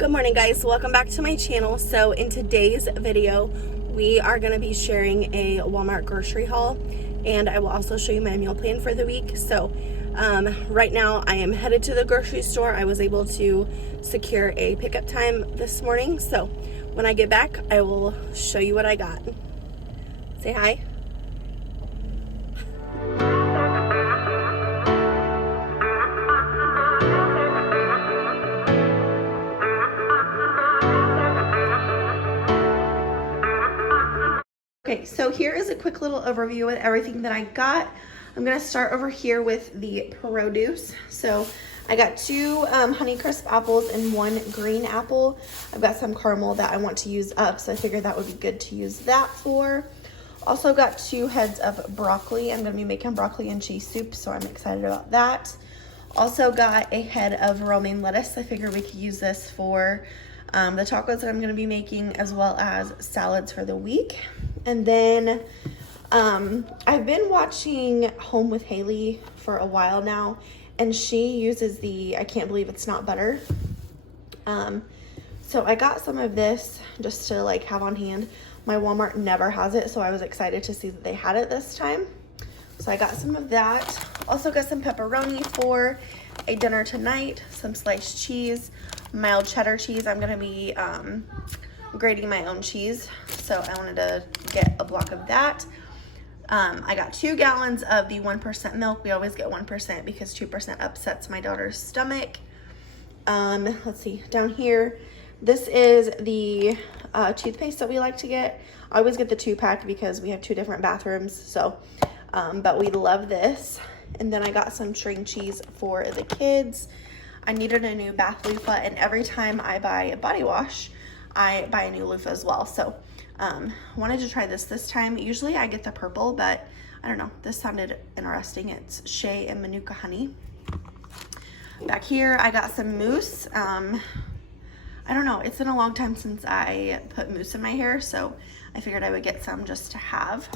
Good morning, guys. Welcome back to my channel. So in today's video we are going to be sharing a Walmart grocery haul, and I will also show you my meal plan for the week. So right now I am headed to the grocery store. I was able to secure a pickup time this morning, so when I get back I will show you what I got. Say hi. Okay, so here is a quick little overview with everything that I got. I'm gonna start over here with the produce. So I got two Honeycrisp apples and one green apple. I've got some caramel that I want to use up, so I figured that would be good to use that for. Also got 2 heads of broccoli. I'm gonna be making broccoli and cheese soup, so I'm excited about that. Also got a head of romaine lettuce. I figured we could use this for the tacos that I'm gonna be making, as well as salads for the week. And then I've been watching Home with Haley for a while now, and she uses the I can't believe it's not butter. So I got some of this just to like have on hand. My Walmart never has it, so I was excited to see that they had it this time. So I got some of that. Also got some pepperoni for a dinner tonight, some sliced cheese, mild cheddar cheese. I'm gonna be grating my own cheese, so I wanted to get a block of that. I got 2 gallons of the 1% milk. We always get 1% because 2% upsets my daughter's stomach. Let's see, down here, this is the toothpaste that we like to get. I always get the 2-pack because we have 2 different bathrooms, so but we love this. And then I got some string cheese for the kids. I needed a new bath loofah, and every time I buy a body wash I buy a new loofah as well. So wanted to try this time. Usually I get the purple, but I don't know, this sounded interesting. It's shea and manuka honey. Back here I got some mousse. I don't know, it's been a long time since I put mousse in my hair, so I figured I would get some just to have.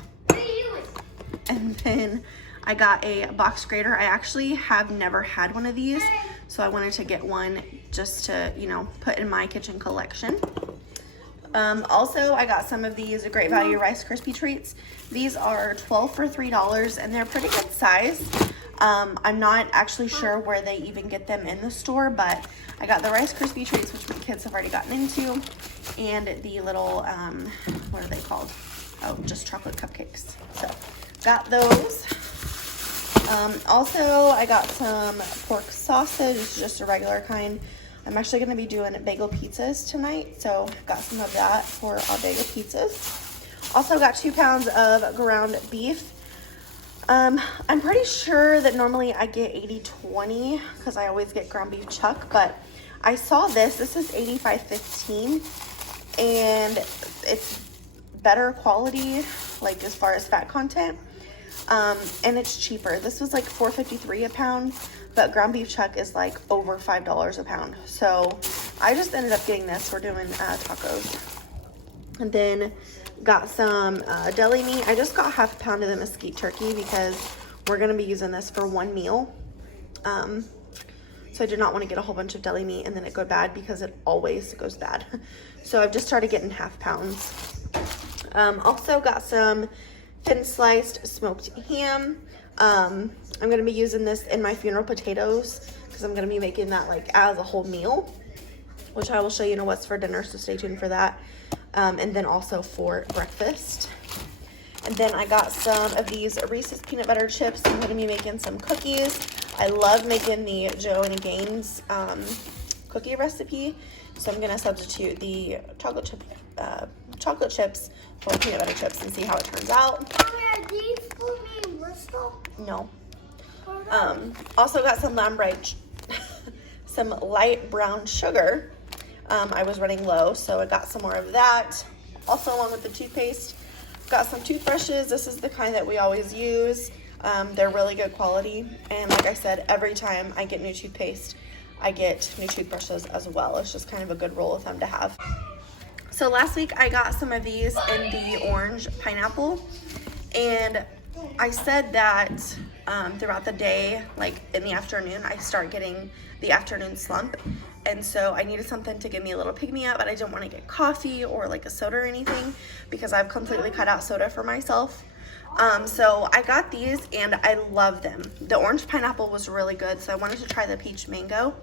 And then I got a box grater. I actually have never had one of these, so I wanted to get one just to, you know, put in my kitchen collection. Also, I got some of these Great Value Rice Krispie treats. These are 12 for $3, and they're pretty good size. I'm not actually sure where they even get them in the store, but I got the Rice Krispie treats, which my kids have already gotten into, and the little, what are they called? Oh, just chocolate cupcakes. So, got those. Also, I got some pork sausage, just a regular kind. I'm actually going to be doing bagel pizzas tonight, so got some of that for our bagel pizzas. Also got 2 pounds of ground beef. I'm pretty sure that normally I get 80/20 because I always get ground beef chuck, but I saw this. This is 85/15, and it's better quality, like as far as fat content. And it's cheaper. This was like $4.53 a pound, but ground beef chuck is like over $5 a pound. So I just ended up getting this. We're doing tacos. And then got some deli meat. I just got half a pound of the mesquite turkey because we're going to be using this for one meal. So I did not want to get a whole bunch of deli meat and then it go bad, because it always goes bad. So I've just started getting half pounds. Also got some thin sliced smoked ham. I'm going to be using this in my funeral potatoes because I'm going to be making that like as a whole meal, which I will show you what's for dinner, so stay tuned for that. And then also for breakfast. And then I got some of these Reese's peanut butter chips. I'm going to be making some cookies. I love making the Joe and Gaines cookie recipe, so I'm going to substitute the chocolate chips for peanut butter chips and see how it turns out. Are these for me, Brystal? No. Also got some some light brown sugar. I was running low, so I got some more of that. Also, along with the toothpaste, got some toothbrushes. This is the kind that we always use. They're really good quality, and like I said, every time I get new toothpaste, I get new toothbrushes as well. It's just kind of a good rule of thumb to have. So last week I got some of these in the orange pineapple, and I said that throughout the day, like in the afternoon, I start getting the afternoon slump, and so I needed something to give me a little pick-me-up, but I didn't want to get coffee or like a soda or anything because I've completely cut out soda for myself. So I got these and I love them. The orange pineapple was really good, so I wanted to try the peach mango.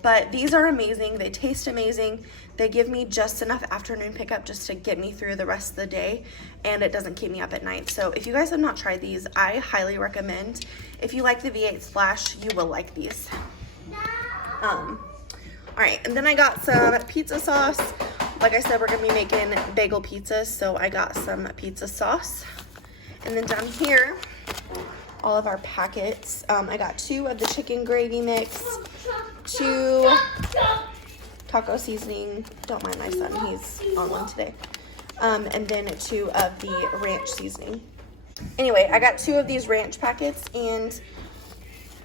But these are amazing. They taste amazing. They give me just enough afternoon pickup just to get me through the rest of the day, and it doesn't keep me up at night. So if you guys have not tried these, I highly recommend. If you like the V8 Splash, you will like these. All right, and then I got some pizza sauce. Like I said, we're gonna be making bagel pizzas, so I got some pizza sauce. And then down here, all of our packets. I got 2 of the chicken gravy mix, 2 taco seasoning. Don't mind my son, he's on one today. And then 2 of the ranch seasoning. Anyway, I got 2 of these ranch packets, and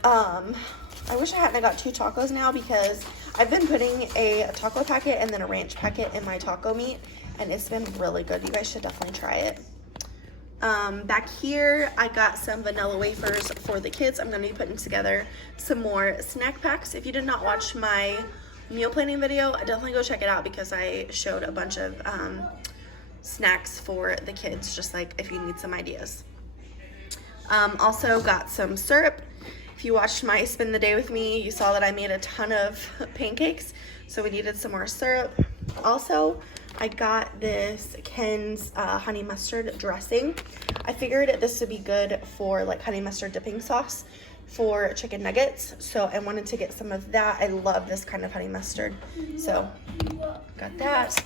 I wish I hadn't got 2 tacos now because I've been putting a taco packet and then a ranch packet in my taco meat, and it's been really good. You guys should definitely try it. Back here, I got some vanilla wafers for the kids. I'm going to be putting together some more snack packs. If you did not watch my meal planning video, definitely go check it out because I showed a bunch of snacks for the kids, just like if you need some ideas. Also got some syrup. If you watched my spend the day with me, you saw that I made a ton of pancakes, so we needed some more syrup. Also, I got this Ken's honey mustard dressing. I figured this would be good for like honey mustard dipping sauce for chicken nuggets, so I wanted to get some of that. I love this kind of honey mustard, so got that.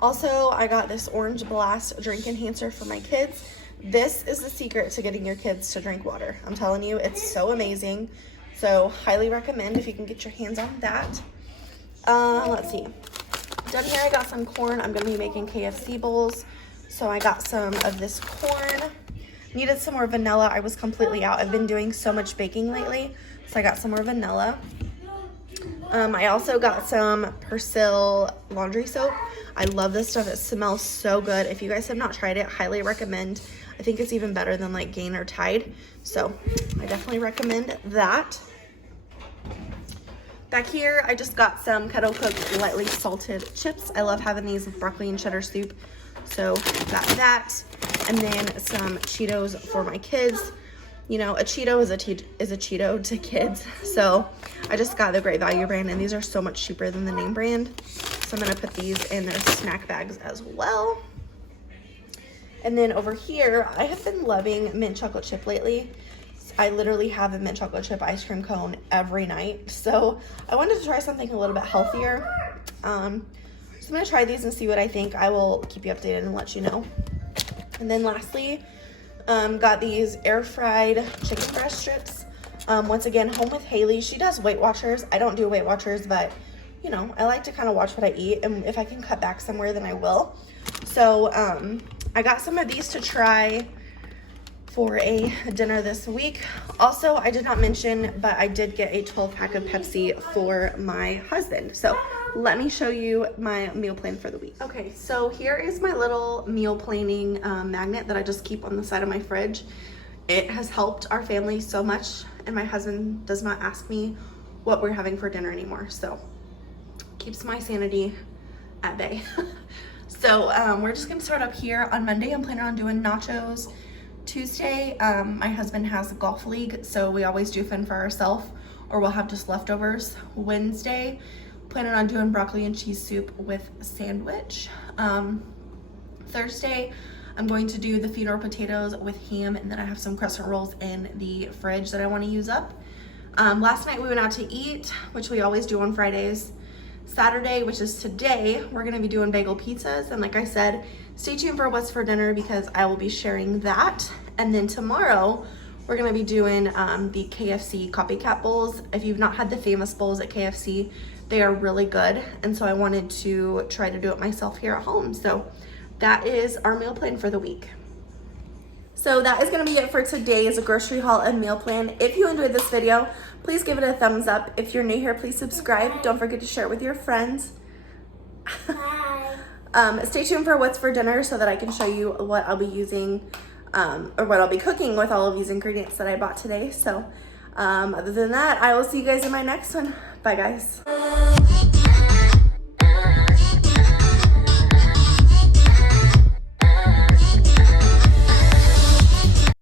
Also, I got this Orange Blast drink enhancer for my kids. This is the secret to getting your kids to drink water. I'm telling you, it's so amazing. So highly recommend if you can get your hands on that. Let's see. Down here I got some corn. I'm going to be making KFC bowls. So I got some of this corn. Needed some more vanilla. I was completely out. I've been doing so much baking lately. So I got some more vanilla. I also got some Persil laundry soap. I love this stuff. It smells so good. If you guys have not tried it, highly recommend. I think it's even better than like Gain or Tide. So I definitely recommend that. Back here, I just got some kettle cooked lightly salted chips. I love having these with broccoli and cheddar soup. So got that. And then some Cheetos for my kids. You know, a Cheeto is a Cheeto to kids. So I just got the Great Value brand, and these are so much cheaper than the name brand. So I'm gonna put these in their snack bags as well. And then over here, I have been loving mint chocolate chip lately. I literally have a mint chocolate chip ice cream cone every night. So I wanted to try something a little bit healthier. So I'm gonna try these and see what I think. I will keep you updated and let you know. And then lastly, got these air fried chicken breast strips. Once again, home with Haley. She does Weight Watchers. I don't do Weight Watchers, but you know, I like to kind of watch what I eat, and if I can cut back somewhere, then I will. So I got some of these to try for a dinner this week. Also, I did not mention, but I did get a 12-pack of Pepsi for my husband. So let me show you my meal plan for the week. Okay, so here is my little meal planning magnet that I just keep on the side of my fridge. It has helped our family so much, and my husband does not ask me what we're having for dinner anymore. So keeps my sanity at bay. So we're just gonna start up here. On Monday, I'm planning on doing nachos. Tuesday, my husband has a golf league, so we always do fend for ourselves, or we'll have just leftovers. Wednesday, planning on doing broccoli and cheese soup with sandwich. Thursday, I'm going to do the funeral potatoes with ham, and then I have some crescent rolls in the fridge that I want to use up. Last night we went out to eat, which we always do on Fridays. Saturday, which is today, we're gonna be doing bagel pizzas, and like I said, stay tuned for what's for dinner because I will be sharing that. And then tomorrow, we're gonna be doing the KFC copycat bowls. If you've not had the famous bowls at KFC, they are really good, and so I wanted to try to do it myself here at home. So that is our meal plan for the week. So that is gonna be it for today's grocery haul and meal plan. If you enjoyed this video, please give it a thumbs up. If you're new here, please subscribe. Don't forget to share it with your friends. Bye. Stay tuned for what's for dinner so that I can show you what I'll be using or what I'll be cooking with all of these ingredients that I bought today. So other than that, I will see you guys in my next one. Bye guys.